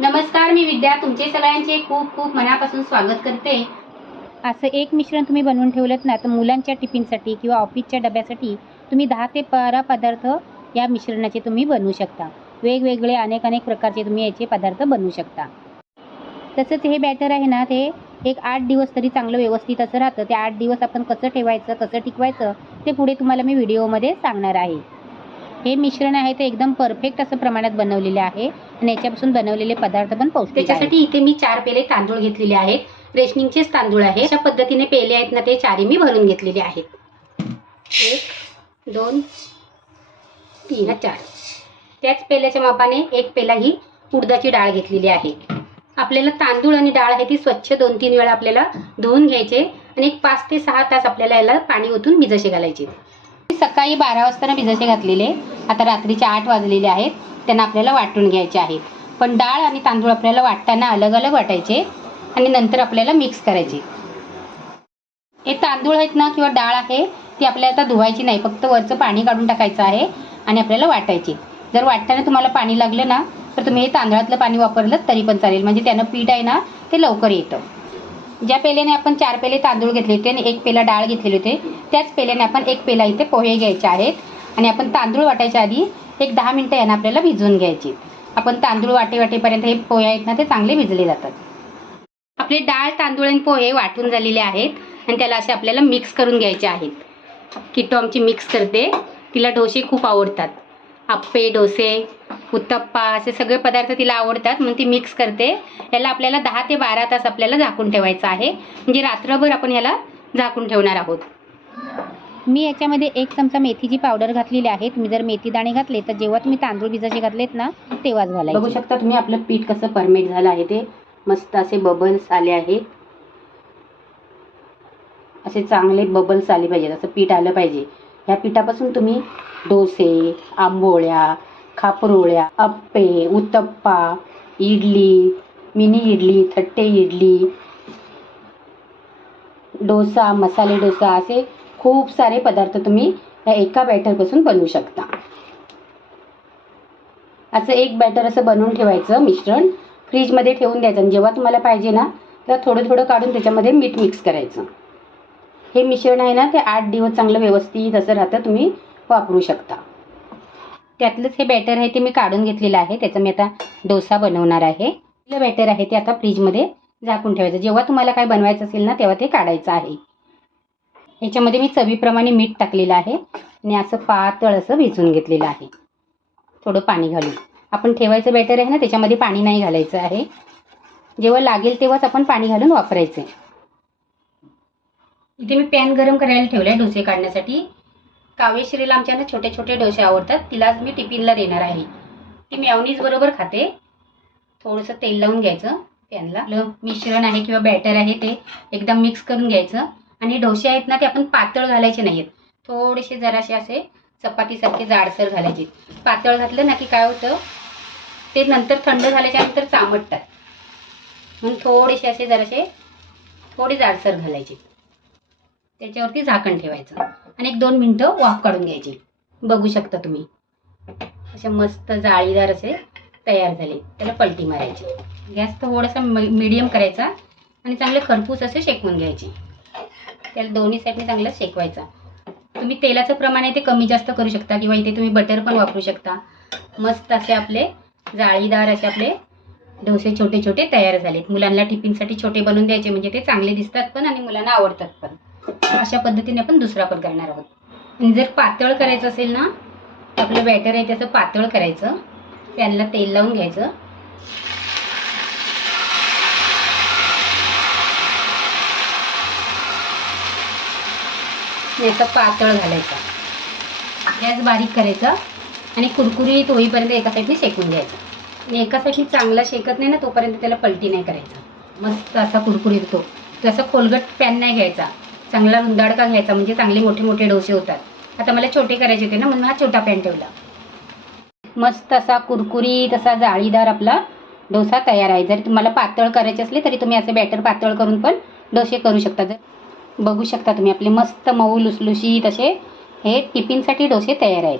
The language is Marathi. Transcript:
नमस्कार मी विद्या. तुमचे सगळ्यांचे खूप खूप मनापासून स्वागत करते. असं एक मिश्रण तुम्ही बनवून ठेवलं ना तर मुलांच्या टिफिनसाठी किंवा ऑफिसच्या डब्यासाठी तुम्ही दहा ते बारा पदार्थ या मिश्रणाचे तुम्ही बनवू शकता. वेगवेगळे अनेक अनेक प्रकारचे तुम्ही याचे पदार्थ बनवू शकता. तसंच हे बॅटर आहे ना ते एक आठ दिवस तरी चांगलं व्यवस्थित असं राहतं. ते आठ दिवस आपण कसं ठेवायचं कसं टिकवायचं ते पुढे तुम्हाला मी व्हिडिओमध्ये सांगणार आहे. हे मिश्रण आहे ते एकदम परफेक्ट असं प्रमाणात बनवलेले आहे. आणि याच्यापासून बनवलेले पदार्थ पण पौष्टिक. त्याच्यासाठी इथे मी चार पेले तांदूळ घेतलेले आहेत. रेशनिंगचेच तांदूळ आहे. अशा पद्धतीने पेले आहेत ना ते चारही मी भरून घेतलेले आहेत. एक दोन तीन चार. त्याच पेल्याच्या मापाने एक पेला ही उडदाची डाळ घेतलेली आहे. आपल्याला तांदूळ आणि डाळ आहे ती स्वच्छ दोन तीन वेळा आपल्याला धुवून घ्यायचे आणि एक पाच ते सहा तास आपल्याला याला पाणी ओतून भिजसे घालायचे. सकाळी बारा वाजता भिजायचे घातलेले. आता रात्रीच्या आठ वाजलेले आहेत. त्यांना आपल्याला वाटून घ्यायचे आहेत पण डाळ आणि तांदूळ आपल्याला वाटताना अलग अलग वाटायचे आणि नंतर आपल्याला मिक्स करायचे. हे तांदूळ आहेत ना किंवा डाळ आहे ती आपल्याला आता धुवायची नाही. फक्त वरचं पाणी काढून टाकायचं आहे आणि आपल्याला वाटायची. जर वाटताना तुम्हाला पाणी लागलं ना तर तुम्ही हे तांदळातलं पाणी वापरलं तरी पण चालेल. म्हणजे त्यानं पीठ आहे ना ते लवकर येतं. ज्या पेल्याने आपण चार पेले तांदूळ घेतले होते आणि एक पेला डाळ घेतलेली होते त्याच पेल्याने आपण एक पेला इथे पोहे घ्यायचे आहेत. आणि आपण तांदूळ वाटायच्या आधी एक दहा मिनटं यानं आपल्याला भिजवून घ्यायची. आपण तांदूळ वाटे वाटेपर्यंत हे पोहे आहेत ना ते चांगले भिजले जातात. आपले डाळ तांदूळ आणि पोहे वाटून झालेले आहेत आणि त्याला असे आपल्याला मिक्स करून घ्यायचे आहेत. किटो आमची मिक्स करते. तिला डोसे खूप आवडतात. आप्पे डोसे उत्तप्पा असे सगळे पदार्थ तिला आवडतात म्हणून ती मिक्स करते. याला आपल्याला दहा ते बारा तास आपल्याला झाकून ठेवायचं आहे. म्हणजे रात्रभर आपण याला झाकून ठेवणार आहोत. मी याच्यामध्ये एक चमचा मेथीची पावडर घातलेली आहे. तुम्ही जर मेथी दाणे घातले तर जेव्हा तुम्ही तांदूळ भिजाचे घातलेत ना तेव्हाच बघू शकता तुम्ही आपलं पीठ कसं परमेट झालं आहे ते. मस्त असे बबल्स आले आहेत. असे चांगले बबल्स आले पाहिजेत. असं पीठ आलं पाहिजे. ह्या पिठापासून तुम्ही डोसे आंबोळ्या खापरोळ्या अप्पे उत्तप्पा इडली मिनी इडली थट्टे इडली डोसा मसाले डोसा असे खूप सारे पदार्थ तुम्ही या एका बॅटरपासून बनवू शकता. असं एक बॅटर असं बनवून ठेवायचं मिश्रण. फ्रीजमध्ये ठेवून द्यायचं आणि जेव्हा तुम्हाला पाहिजे ना तर थोडं थोडं काढून त्याच्यामध्ये मीठ मिक्स करायचं. हे मिश्रण आहे ना ते आठ दिवस चांगलं व्यवस्थित असं राहतं तुम्ही वापरू शकता. त्यातलंच हे बॅटर आहे ते मी काढून घेतलेलं आहे त्याचा मी आता डोसा बनवणार आहे. बॅटर आहे ते आता फ्रीजमध्ये झाकून ठेवायचं. जेव्हा तुम्हाला काय बनवायचं असेल ना तेव्हा ते काढायचं आहे. याच्यामध्ये मी चवीप्रमाणे मीठ टाकलेलं आहे आणि असं पातळ असं भिजून घेतलेलं आहे. थोडं पाणी घालून. आपण ठेवायचं बॅटर आहे ना त्याच्यामध्ये पाणी नाही घालायचं आहे. जेव्हा लागेल तेव्हाच आपण पाणी घालून वापरायचं इथे मी पॅन गरम करायला ठेवलं आहे डोसे काढण्यासाठी. काव्यश्रीला आमच्या ना छोटे छोटे डोसे आवडतात. तिलाच मी टिफिनला देणार आहे. ती मॅवनीज बरोबर खाते. थोडंसं तेल लावून घ्यायचं पॅनला मिश्रण आहे किंवा बॅटर आहे ते. एकदम मिक्स करून घ्यायचं. आणि डोसे आहेत ना ते आपण पातळ घालायचे नाही आहेत थोडेसे जरासे असे चपातीसारखे जाडसर घालायचे. पातळ घातलं ना की काय होतं? ते नंतर थंड झाल्याच्यानंतर चामटतात. म्हणून थोडेसे असे जरासे थोडे जाडसर घालायचे. त्याच्यावरती झाकण ठेवायचं. आणि एक दोन मिनटं वाफ काढून घ्यायची. बघू शकता तुम्ही. असे मस्त जाळीदार असे तयार झाले. त्याला पलटी मारायची. गॅस थोडासा मिडियम करायचा. आणि चांगले खरपूस असे शेकवून घ्यायचे. त्याला दोन्ही साईडने चांगलं शेकवायचा. तुम्ही तेलाचं प्रमाण आहे ते कमी जास्त करू शकता किंवा इथे तुम्ही बटर पण वापरू शकता. मस्त असे आपले जाळीदार असे आपले डोसे छोटे छोटे तयार झालेत. मुलांना टिफिनसाठी छोटे बनवून द्यायचे म्हणजे ते चांगले दिसतात पण आणि मुलांना आवडतात पण. अशा पद्धतीने आपण दुसरा पण करणार आहोत. आणि जर पातळ करायचं असेल ना आपलं बॅटर आहे त्याचं पातळ करायचं. त्यांना तेल लावून घ्यायचं. याचा पातळ घालायचा. गॅस बारीक करायचा आणि कुरकुरीत होईपर्यंत एका साईडने शेकून घ्यायचा. आणि एका साईडने चांगला शेकत नाही ना तोपर्यंत त्याला पलटी नाही करायचा. मस्त असा कुरकुरीत होतो तसा कोलगट खोलगट पॅन नाही घ्यायचा. चांगला रुंदाडका घ्यायचा म्हणजे चांगले मोठे मोठे डोसे होतात. आता मला छोटे करायचे होते ना म्हणून हा छोटा पॅन ठेवला. मस्त असा कुरकुरीत असा जाळीदार आपला डोसा तयार आहे. जर तुम्हाला पातळ करायचे असले तरी तुम्ही असे बॅटर पातळ करून पण डोसे करू शकता. जर बघू शकता तुम्ही. आपले मस्त मऊ लुसलुशीत असे हे टिफिनसाठी डोसे तयार आहेत.